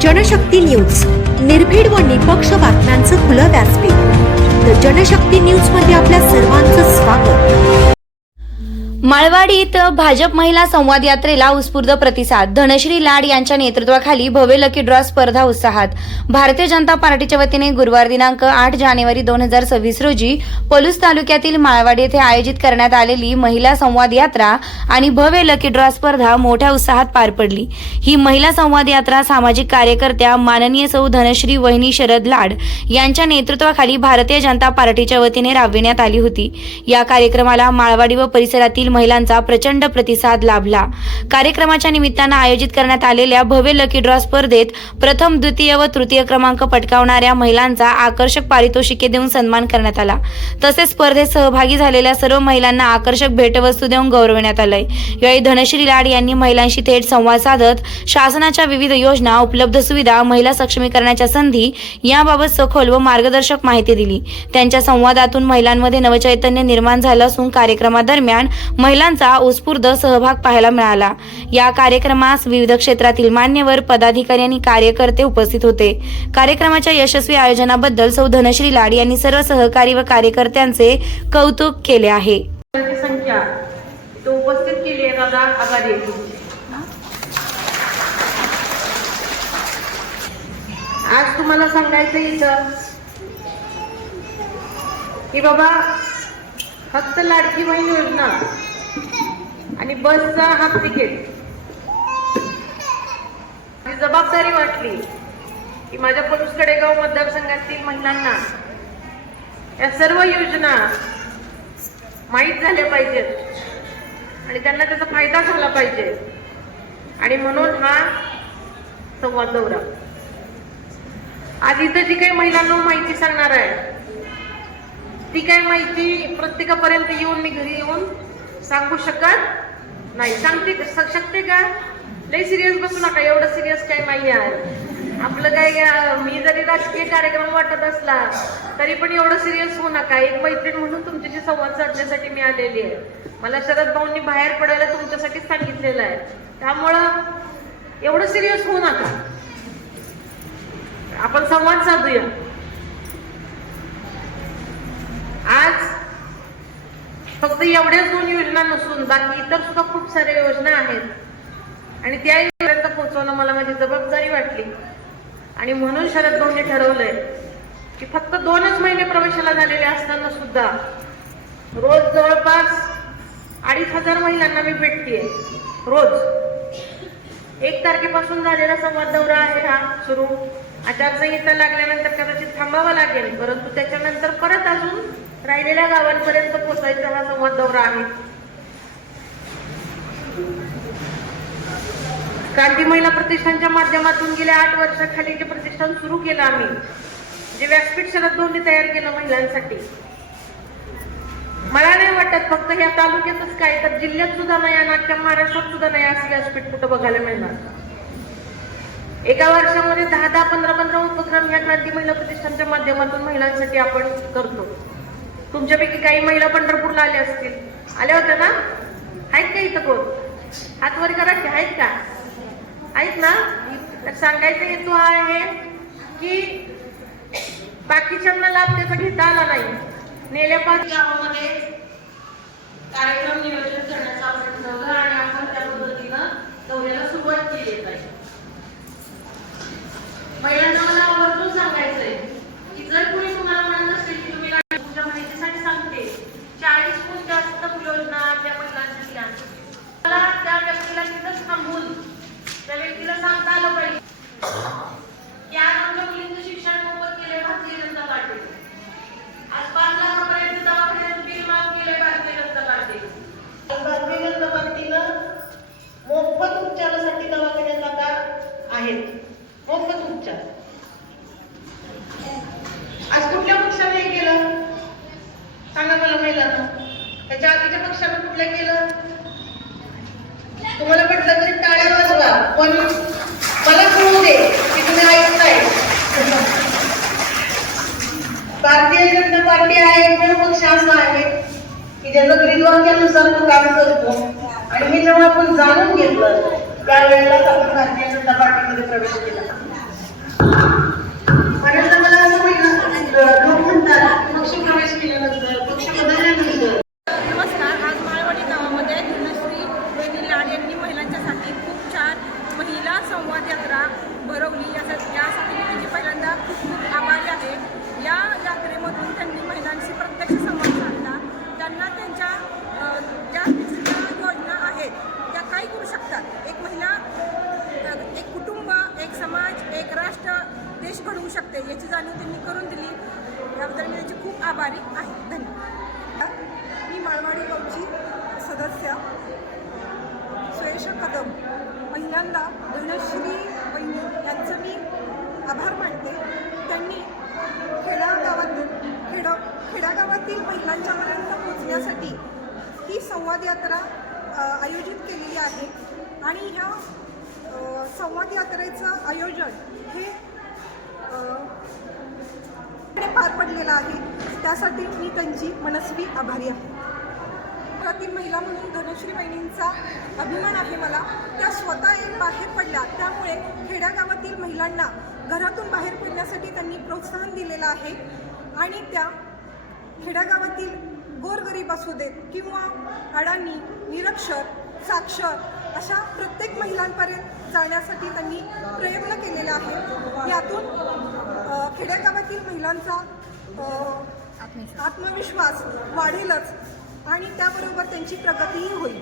Janshakti news. निर्भीड व निपक्ष बातम्यांचं खुलं व्यासपीठ. द जनशक्ती न्यूजमध्ये आपल्या सर्वांचं स्वागत. माळवाडीत भाजप महिला संवाद यात्रेला उत्स्फूर्त प्रतिसाद. धनश्री लाड यांच्या नेतृत्वाखाली भव्य लकी ड्रॉ स्पर्धा उत्साहात. भारतीय जनता पार्टीच्या वतीने गुरुवार दिनांक आठ जानेवारी दोन हजार सव्वीस रोजी पलूस तालुक्यातील माळवाडी येथे आयोजित करण्यात आलेली महिला संवाद यात्रा आणि भव्य लकी ड्रॉ स्पर्धा मोठ्या उत्साहात पार पडली. ही महिला संवाद यात्रा सामाजिक कार्यकर्त्या माननीय सौ धनश्री वहिनी शरद लाड यांच्या नेतृत्वाखाली भारतीय जनता पार्टीच्या वतीने राबविण्यात आली होती. या कार्यक्रमाला माळवाडी व परिसरातील महिलांचा प्रचंड प्रतिसाद लाभला. कार्यक्रमाच्या निमित्तानं आयोजित करण्यात आलेल्या भव्य लकी ड्रॉ स्पर्धेत प्रथम द्वितीय व तृतीय क्रमांक पटकावणाऱ्या महिलांचा आकर्षक पारितोषिके देऊन सन्मान करण्यात आला. तसेच स्पर्धेत सहभागी झालेल्या सर्व महिलांना आकर्षक भेटवस्तू देऊन गौरवण्यात आलंय. यावेळी धनश्री लाड यांनी महिलांशी थेट संवाद साधत शासनाच्या विविध योजना उपलब्ध सुविधा महिला सक्षमीकरणाच्या संधी याबाबत सखोल व मार्गदर्शक माहिती दिली. त्यांच्या संवादातून महिलांमध्ये नवचैतन्य निर्माण झालं असून कार्यक्रमादरम्यान महिलांचा उत्स्फूर्त सहभाग पाहायला मिळाला. या कार्यक्रमास विविध क्षेत्रातील मान्यवर पदाधिकारी आणि कार्यकर्ते उपस्थित होते. कार्यक्रमाच्या यशस्वी आयोजनाबद्दल सौ. धनश्री लाड यांनी सर्व सहकारी व कार्यकर्त्यांचे कौतुक केले आहे. आज तुम्हाला सांगायचं इथं की बाबा फक्त लाडकी बहीण योजना बसचा हाफ तिकीट. जबाबदारी वाटली की माझ्या पलूस कडेगाव मतदारसंघातील महिलांना या सर्व योजना माहीत झाल्या पाहिजेत आणि त्यांना त्याचा फायदा झाला पाहिजे. आणि म्हणून हा संवाद दौरा आज इथं जी काही महिलांना माहिती सांगणार आहे ती काही माहिती प्रत्येकापर्यंत येऊन मी घरी येऊन सांगू शकत नाही सांगते स- शकते का? लई सिरियस बसू नका एवढं सिरियस काही नाही. आहे आपलं काय मी जरी राजकीय कार्यक्रम वाटत असला तरी पण एवढं सिरियस होऊ नका. एक मैत्रीण म्हणून तुमच्याशी संवाद साधण्यासाठी मी आलेली आहे. मला शरद भाऊंनी बाहेर पडायला तुमच्यासाठीच सांगितलेलं आहे. त्यामुळं एवढं सिरियस होऊ नका. आपण संवाद साधूया आज फक्त एवढ्याच दोन योजना नसून बाकी इतर सुद्धा खूप साऱ्या योजना आहेत. आणि त्या योजनांपर्यंत पोहोचवणं मला माझी जबाबदारी वाटली. आणि म्हणून शरद भाऊंनी ठरवलंय की फक्त दोनच महिने प्रवेशाला झालेले असताना सुद्धा रोज जवळपास अडीच हजार महिलांना मी भेटतेय. रोज. एक तारखेपासून झालेला संवाद दौरा आहे हा सुरू. आचारसंहिता लागल्यानंतर कदाचित थांबावा लागेल परंतु त्याच्यानंतर परत अजून राहिलेल्या गावांपर्यंत पोचायचा हा संवाद दौरा आहे. क्रांती महिला प्रतिष्ठानच्या माध्यमातून गेल्या आठ वर्षाखाली जे प्रतिष्ठान सुरू केलं आम्ही जे व्यासपीठ शरद भाऊंनी तयार केलं महिलांसाठी. मला नाही वाटत फक्त ह्या तालुक्यातच काय तर जिल्ह्यात सुद्धा नाही आणि आजच्या महाराष्ट्रात सुद्धा नाही असं व्यासपीठ कुठं बघायला मिळणार. एका वर्षामध्ये दहा दहा पंधरा पंधरा उपक्रम ह्या क्रांती महिला प्रतिष्ठानच्या माध्यमातून महिलांसाठी आपण करतो. तुमच्यापैकी काही महिला पंढरपूरला आल्या असतील. आल्या होत्या ना आहेत का इथं कोण? हात वर करा की आहेत का? आहेत ना? तर सांगायचा हेतू हा आहे की बाकीच्यांना लाभ त्याचा घेता आला नाही. नेल्या पाच गावामध्ये कार्यक्रम नियोजन करण्याचा आपण ठरवलं आणि आपण त्या पद्धतीनं दौऱ्याला सुरुवात केली आहे महिलांना मला आवर्जून सांगायचंय की जर कुणी तुम्हाला म्हणत असेल की तुम्ही काय तुमच्या माहितीसाठी सांगते चाळीसहून जास्त योजना त्या महिलांसाठी आहेत मला त्या व्यक्तीला तिथंच थांबून त्या व्यक्तीला सांगता आलं पाहिजे की आज आमच्या मुलींचं शिक्षण मोफत केले भारतीय जनता पार्टी आज पाच लाखापर्यंत दवाखान्याचं बिल माफ केले भारतीय जनता पार्टी आज भारतीय जनता पार्टीनं मोफत उपचारासाठी दवाखान्यात आता आहेत. मोफत उपचार. आज कुठल्या पक्षाने हे केलं? सांगा मला महिलांना त्याच्या आधीच्या पक्षाने कुठल्या केलं? तुम्हाला म्हटलं तरी टाळ्या वाजवा पण मला कळू दे की तुम्ही ऐकताय भारतीय जनता पार्टी आहे एकमेव पक्ष असा आहे की ज्यांना ग्रीनवाक्यानुसार तो काम करतो. आणि हे जेव्हा आपण जाणून घेतलं त्यावेळेलाच आपण भारतीय जनता पार्टीमध्ये प्रवेश केला बऱ्याचदा मला असं वाटलं, लोक म्हणतात पक्ष प्रवेश केल्यानंतर पक्ष बदलल्यानंतर नमस्कार आज माळवाडी गावामध्ये धनश्री रोहिणी लाड यांनी महिलांच्यासाठी खूप छान महिला संवाद यात्रा भरवली यासाठी यासाठी मी त्यांची पहिल्यांदा खूप खूप आभारी आहे या यात्रेमधून त्यांनी महिलांशी प्रत्यक्ष संवाद साधला त्यांना त्यांच्या अ, ज्या ज्या योजना आहेत त्या काय करू शकतात एक महिला अ, एक कुटुंब एक समाज एक राष्ट्र देश घडवू शकते याची जाणीव त्यांनी करून दिली. याबद्दल मी त्यांची खूप आभारी आहे. धन्यवाद. मी माळवाडी गावची सदस्य. सुरेश कदम पहिल्यांदा धनश्री वहिनी यांचं मी आभार मानते. त्यांनी खेडागावातील खेड खेड्यागावातील महिलांच्यापर्यंत पोहोचण्यासाठी ही संवाद यात्रा आयोजित केलेली आहे. आणि ह्या संवाद यात्रेचं आयोजन हे पार पडलेलं आहे. त्यासाठी मी त्यांची मनस्वी आभारी आहे. घरातील महिला म्हणून धनश्री बहिणींचा अभिमान आहे मला. त्या स्वतः एक बाहेर पडल्या. त्यामुळे खेड्यागावातील महिलांना घरातून बाहेर पडण्यासाठी त्यांनी प्रोत्साहन दिलेलं आहे. आणि त्या खेड्यागावातील गोरगरीब असू देत किंवा अडाणी निरक्षर साक्षर अशा प्रत्येक महिलांपर्यंत जाण्यासाठी त्यांनी प्रयत्न केलेला आहे. यातून खेड्यागावातील महिलांचा आत्मविश्वास वाढेलच आणि त्याबरोबर त्यांची प्रगतीही होईल.